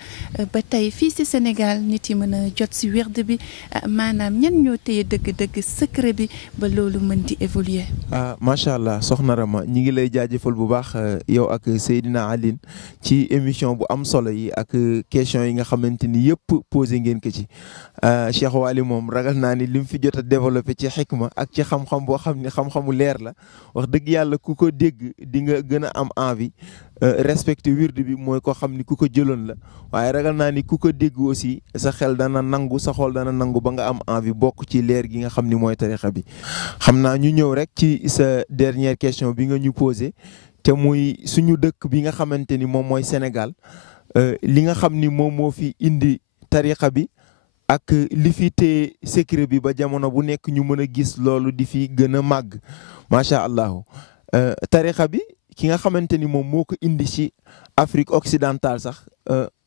ba tey fii si Sénégal nit yi mën a jot si werd bi. maanaam ñan ñoo téye dëgg-dëgg secret bi ba loolu mën di évoluer. macha allah soxna Rama ñi ngi lay jaajëfal bu baax yow ak Seydina Aline ci émission bu am solo yi ak question yi nga xamante ni yëpp posé ngeen ko ci Cheikh Waly moom ragal naa ni li mu fi jot a développé ci xikma ak ci xam-xam boo xam ni xam-xamu leer la wax dëgg yàlla ku ko dégg di nga gën a am envie respecté wirdu bi mooy ko xam ni ku ko jëloon la waaye ragal naa ni ku ko dégg aussi sa xel dana nangu sa xol dana nangu ba nga am envie bokk ci leer gi nga xam ni mooy tarixa bi. xam naa ñu ñëw rek ci sa dernière question bi nga ñu posé te muy suñu dëkk bi nga xamante ni moom mooy Sénégal li nga xam ni moom moo fi indi tarixa bi ak li fi téye secret bi ba jamono bu nekk ñu mën a gis loolu di fi gën a màgg macha allah tarixa bi. ki nga xamante ni moom moo ko indi ci Afrique occidentale sax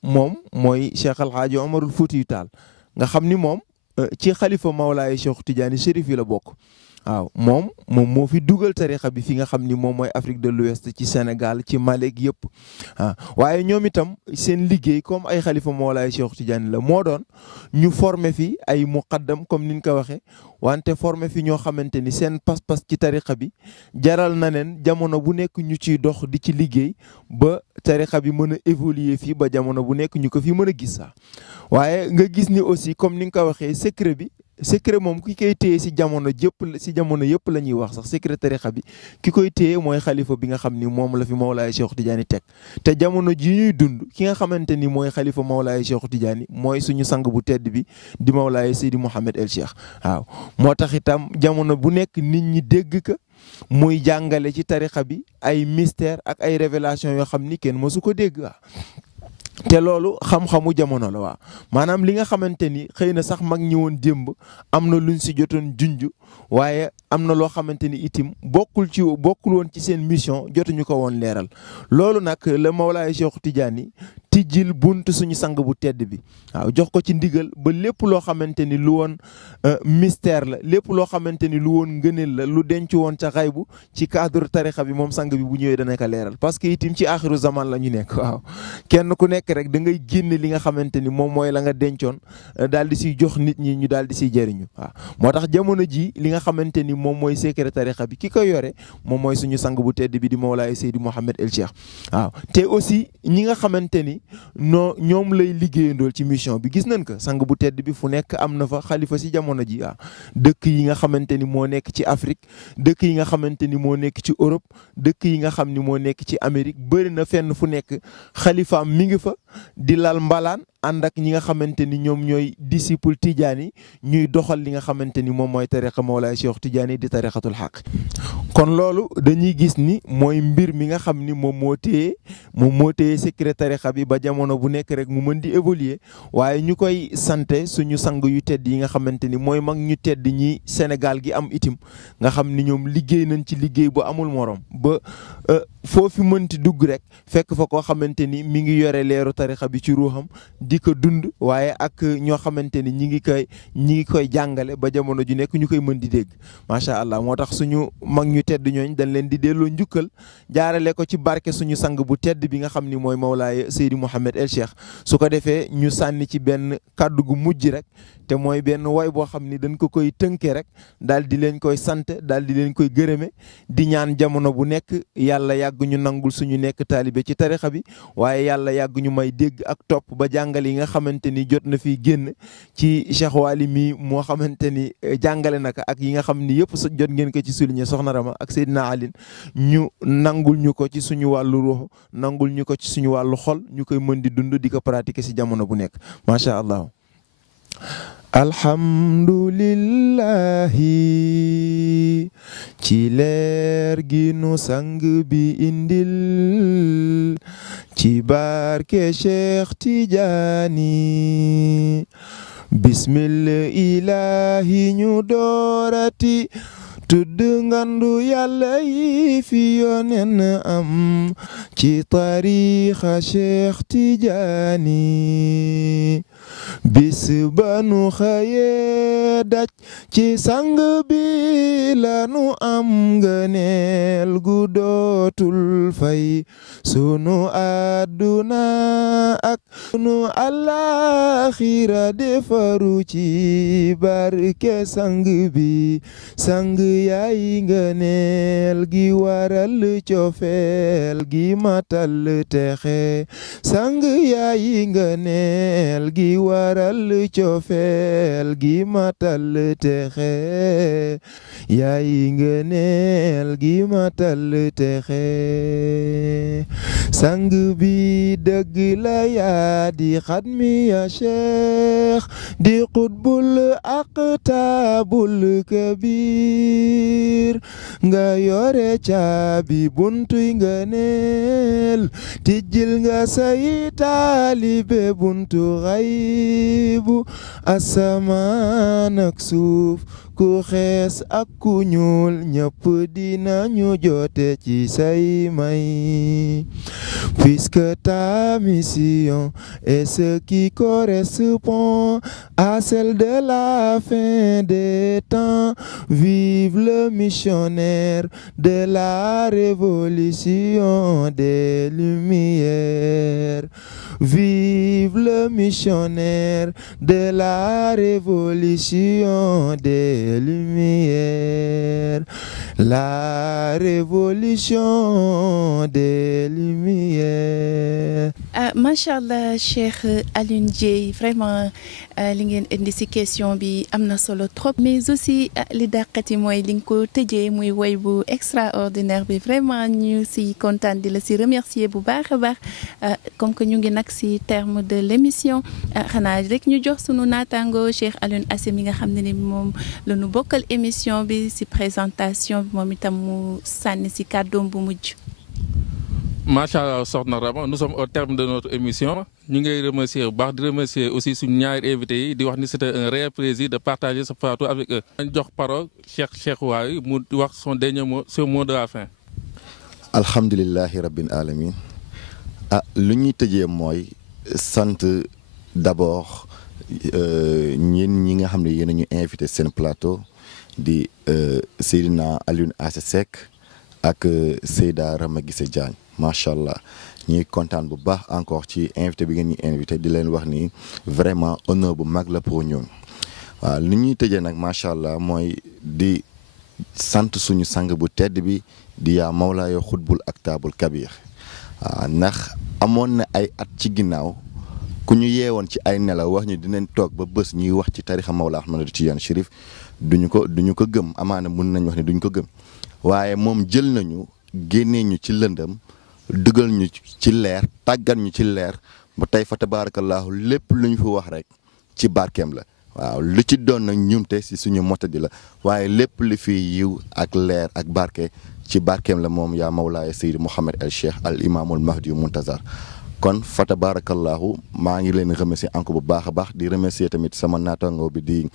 moom mooy Cheikh El Hadj Omarul Foutiyou Tall nga xam ni moom ci xalifa Mawlaay Cheikh Tidiane Chérif yi la bokk. waaw moom moo fi dugal tarixa bi fi nga xam ni moom mooy Afrique de l'Ouest ci Sénégal ci Mali yëpp waaye ñoom itam seen liggéey comme ay xalifa Mawlaay Cheikh Tidiane la moo doon ñu former fi ay muqaddam comme niñ ko waxee wante former fi ñoo xamante ni seen pas-pas ci tarixa bi jaral na leen jamono bu nekk ñu ciy dox di ci liggéey ba tarixa bi mën a évoluer fii ba jamono bu nekk ñu ko fi mën a gis sax waaye nga gis ni aussi comme ni nga ko waxee secret moom ki koy téye si jamono yëpp la ñuy wax sax secret tarixa bi ki koy téye mooy xalifa bi nga xam ni moom la fi Mawlaay Cheikh Tidiane teg te jamono ji ñuy dund ki nga xamante ni mooy xalifa Mawlaay Cheikh Tidiane mooy suñu sang bu tedd bi di Mawlaay Seydi Mouhamed El Cheikh waaw moo tax itam jamono bu nekk nit ñi dégg ka muy jàngale ci tarixa bi ay mystère ak ay révélation yoo xam ni kenn mësu ko dégg waaw te loolu xam-xamu jamono la waaw maanaam li nga xamante ni xëy na sax mag ñi woon démb am na luñ si jotoon junj waaye am na loo xamante ni itim bokkul woon ci seen mission jotuñu ko woon leeral loolu nag la Mawlaay Cheikh Tidiane tijjil bunt suñu sang bu tedd bi waaw jox ko ci ndigal ba lépp loo xamante ni lu woon mystère la lépp loo xamante ni lu woon ngëneel la lu denc woon ca xaybu ci cadre tarixa bi moom sang bi bu ñëwee dana ko leeral parce que itim ci axiru zaman la ñu nekk waaw kenn ku nekk rek da ngay génne li nga xamante ni moom mooy la nga dencoon daal di siy jox nit ñi ñu daal di siy jëriñu waaw moo tax jamono ji li nga xamante ni moom mooy secret tarixa bi ki ko yore moom mooy suñu sang bu tedd bi di Mawlaay Seydi Mouhamed El Cheikh waaw te aussi ñi nga xamante ni ñoom lay liggéeyandool ci mission bi gis nañ ko sang bu tedd bi fu nekk am na fa xalifa si jamono ji waaw dëkk yi nga xamante ni moo nekk ci Afrique dëkk yi nga xamante ni moo nekk ci Europe dëkk yi nga xam ni moo nekk ci Amérique bëri na fenn fu nekk xalifaam mi ngi fa di lal mbalaan ànd ak ñi nga xamante ni ñoom ñooy disciple Tidiane yi ñuy doxal li nga xamante ni moom mooy tariqa Mawlaay Cheikh Tidiane di tariqatul xaq kon loolu dañuy gis ni mooy mbir mi nga xam ni moom moo téye secret tariqa bi ba jamono bu nekk rek mu mën di évoluer waaye ñu koy sante suñu sang yu tedd yi nga xamante ni mooy mag ñu tedd ñi Sénégal gi am itim nga xam ni ñoom liggéey nañ ci liggéey bu amul morom ba foofu mënti dugg rek fekk fa koo xamante ni mi ngi yore leeru tariqa bi ci ruuxam di ko dund waaye ak ñoo xamante ni ñi ngi koy jàngale ba jamono ju nekk ñu koy mën di dégg macha allah moo tax suñu mag ñu tedd ñooñ dañ leen di delloo njukkal jaarale ko ci barke suñu sang bu tedd bi nga xam ni mooy Mawlaay Seydi Mouhamed El Cheikh su ko defee ñu sànni ci benn kàddu gu mujj rek te mooy benn woy boo xam ni dañ ko koy tënkee rek daal di leen koy sant daal di leen koy gërëme di ñaan jamono bu nekk yàlla yàgg ñu nangul suñu nekk taalibe ci tarixa bi waaye yàlla yàgg ñu may dégg ak topp ba jàngale yi nga xamante ni jot na fi génn ci Cheikh Waly mi moo xamante ni jàngale naka ak yi nga xam ni yëpp jot ngeen ko ci souligner Soxna Rama ak Seydina Aline ñu nangul ñu ko ci suñu wàllu ruux nangul ñu ko ci suñu wàllu xol ñu koy mën di dund di ko pratiquer si jamono bu nekk macha allah. alhamdulillahi ci leer gi nu sang bi indil ci barke Cheikh Tidiane bismillahi ñu doorati tudd ngandu yàlla yi fi yonen am ci tarixa Cheikh Tidiane bis ba nu xëyee daj ci sang bi la nu am ngëneel gu dootul fay sunu àdduna ak sunu àllaaxira defaru ci barke sang bi sang yaay ngëneel gi waral cofeel gi matal texe sang yaay ngëneel gi waral cofeel gi matal texe yaay ngëneel gi matal texe sang bi dëgg la yaa di xadmi ya cheikh di qutbul aqtaabul kabir nga yore caabi buntuy ngëneel tijjil nga say taalibe buntu xay bu asamaan ak suuf ku xees ak ku ñuul ñëpp dinañu jote ci say may puisque ta mission est ce qui correspond à celle de la fin des temps. Vive le missionnaire de la révolution des Lumières. Vive le missionnaire de la révolution des Lumières. La révolution des Lumières. macha allah Cheikh Alioune Dieye vraiment li ngeen indi ci question bi am na solo trop. mais aussi li dàqati mooy li nga ko tëjee muy woy bu extraordinaire bi vraiment ñu ci kontaan di la ci remercier bu baax a baax comme que ñu ngi nag ci terme de l'émission xanaa rek ñu jox sunu naataango Cheikh Alioune Assé mi nga xam ne ni moom la ñu bokkal émission bi ci présentation bi moom itam mu sànni ci kàddoom bu mujj. macha allah soxna Rama nous sommes au terme de notre émission ñu ngay remercier bu baax di remercier aussi suñu ñaari invités yi di wax ni c'était un réel plaisir de partager ce plateau avec eux. dañ jox parole Cheikh Waly mu wax son dernier mot de la fin. alhamdulillahi rabbil alamin lu ñuy tëjee mooy sant d'abord ñi nga xam ne yéen a ñu invité seen plateau di Seydina Alioune Assé Seck ak Seyda Rama Guissé Diagne macha allah ñuy kontaan bu baax encore ci invité bi ngeen ñu invité di leen wax ni vraiment honneur bu mag la pour ñun. waaw li ñuy tëjee nag macha allah mooy di sant suñu sang bu tedd bi di yaa Mawlaaya Xutbul Aktaabul Kabir waaw ndax amoon na ay at ci ginnaaw ku ñu yeewoon ci ay nelaw wax ñu dinañ toog ba bés ñuy wax ci tarixa Mawlaa Ahmad Tijaan Chérif duñu ko gëm amaana mun nañ wax ne duñu ko gëm waaye moom jël nañu génnee ñu ci lëndëm dugal ñu ci leer tàggat ñu ci leer ba tey fa tabaarakallaahu lépp lu ñu fi wax rek ci barkeem la waaw lu ci doon nag ñumte si suñu motadi la waaye lépp lu fi yiw ak leer ak barke ci barkeem la moom yaa Mawlaaya Seydi Mouhamed El Cheikh al imaamul mahdi muntazar kon fa tabarakallahu maa ngi leen remercier encore bu baax a baax di remercier tamit sama naataango bi di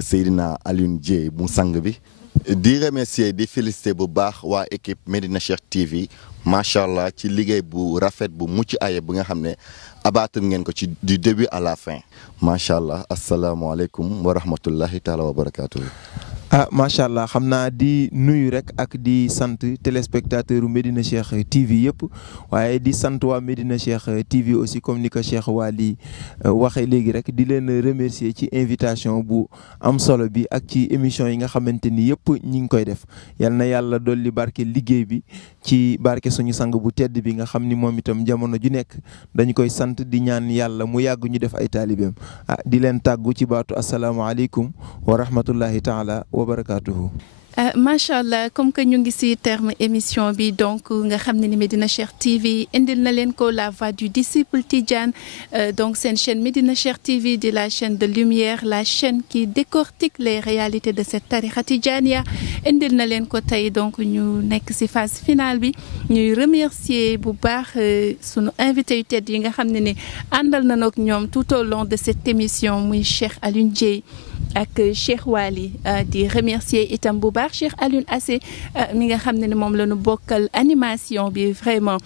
Seydina Alioune Dieye mu sang bi di remercier di féliciter bu baax waa équipe Medina Cheikh TV macha allah ci liggéey bu rafet bu mucc aye bu nga xam ne abattre ngeen ko ci du début à la fin macha allah asalaamualeykum wa rahmatullahi taala wa barakatuhu. macha allah xam naa di nuyu rek ak di sant téléspectateur Medina Cheikh TV yëpp waaye di sant waa Medina Cheikh TV aussi comme ni ko Cheikh Waly waxee léegi rek di leen remercier ci invitation bu am solo bi ak ci émission yi nga xamante ni yëpp ñi ngi koy def yal na yàlla dolli barke liggéey bi ci barke suñu sang bu tedd bi nga xam ni moom itam jamono ju nekk dañu koy sant di ñaan yàlla mu yàgg ñu def ay taalibeem di leen tàggu ci baatu asalaamaaleykum wa rahmatullahi taala wa barakatuhu. macha allah comme que ñu ngi ci terme émission bi donc nga xam ne ni Medina Cheikh TV indil na leen ko la voix du disciple Tidjane donc seen chaîne Medina Cheikh TV di la chaîne de lumière la chaîne qui décortique les réalités de cette tariqa Tidjania indil na leen ko tey donc ñu nekk ci phase finale bi ñuy remercier bu baax sunu invité yu tedd yi nga xam ne ni àndal na nag ñoom tout au long de cette émission muy Cheikh Alioune Dieye ak Cheikh Waly di remercier itam bu baax Cheikh Alioune Assé mi nga xam ne ni moom la ñu bokkal animation bi vraiment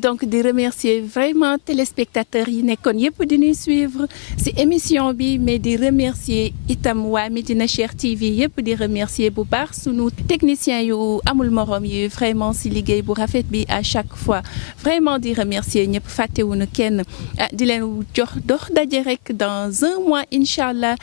donc di remercier vraiment téléspectateurs yi nekkoon yëpp di ñuy suivre ci émission bi mais di remercier itam waa Medina Cheikh TV yëpp di remercier bu baax sunu techniciens yu amul morom yi vraiment ci liggéey bu rafet bi à chaque fois vraiment di remercier ñëpp fàttewuñu kenn di leen jox dox daje rek dans un mois incha allah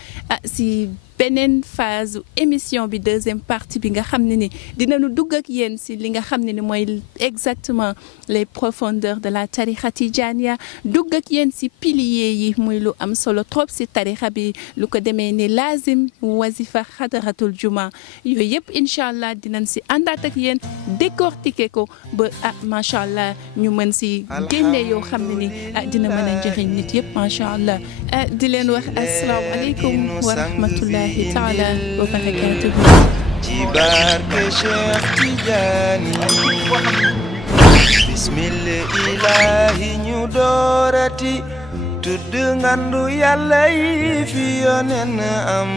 ci beneen phase émission bi deuxième partie bi nga xam ne ni dinañu dugg ak yéen ci li nga xam ne ni mooy exactement les profondeurs de la tariqa Tidjania dugg ak yéen ci piliers yi muy lu am solo trop ci tariqa bi lu ko demee ni lazim wazifa xadaratul juma yooyu yëpp incha allah dinañ ci àndaat ak yéen décortiquer ko ba macha allah ñu mën ci génne yoo xam ne ni dina mën a njëriñ nit yëpp macha allah di leen wax asalaamaaleykum wa rahmatullah taala wa barakatuhu ci barke Cheikh Tidiane bismillah ilahi ñu doorati tudd ngandu yàlla yi fi yonen am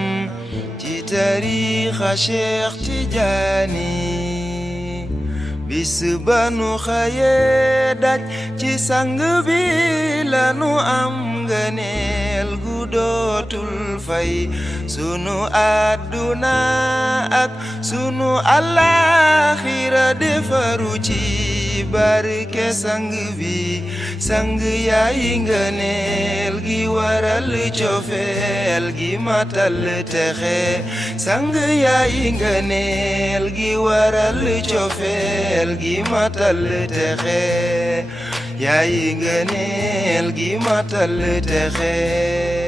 ci tariixa Cheikh Tijaani bis banu xaye daj ci sang bi lanu am ngëneel gu dootul fay sunu àdduna ak sunu àllaaxira defaru ci barke sang bi sang yaay ngëneel gi waral cofeel gi matal texe sang yaay ngëneel gi waral cofeel gi matal texe yaay ngëneel gi matal texe